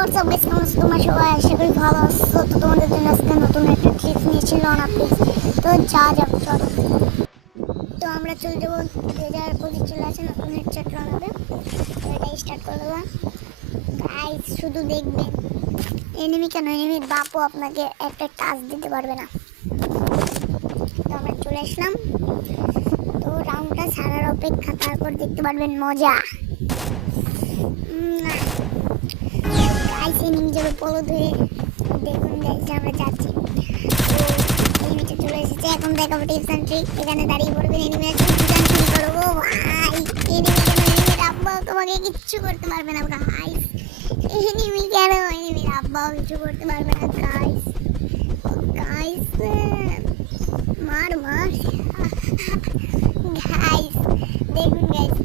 WhatsApp guys, কেমন আছো তোমরা সবাই? আশা করি ভালো আছো। তো তোমাদের জন্য আজকে নতুন একটা ট্রিপ নিয়েছি লনা প্লিজ। তো যা যাবো চলো। তো আমরা চলে যাবো 2025 চলে আসে নতুন হেডসেট লনাতে। তো এটাই স্টার্ট করে দেবো গাইস। শুধু দেখবেন এনিমি কেন, এনিমির বাপও আপনাকে একটা টাচ দিতে পারবে না। তো আমরা চলে আসলাম। তো রাউন্ডটা ছাড়ার অপেক্ষা, তারপর দেখতে পারবেন মজা। গাইস এনিমি যাবে পলো ধরে। দেখুন গাইস আমরা যাচ্ছি। তো এনিমিটা চলে এসেছে, এখন দেখাবো টিপস এন্ড ট্রিক। এখানে দাঁড়িয়ে পড়বেন, এনিমি আছে দুজন শুরু করবো ভাই। এনিমি কেন, এনিমির আব্বাও তোমাকে কিচ্ছু করতে পারবে না গাইস। এনিমি কেন, এনিমির আব্বাও কিছু করতে পারবে না গাইস। গাইস মার মার গাইস। দেখুন গাইস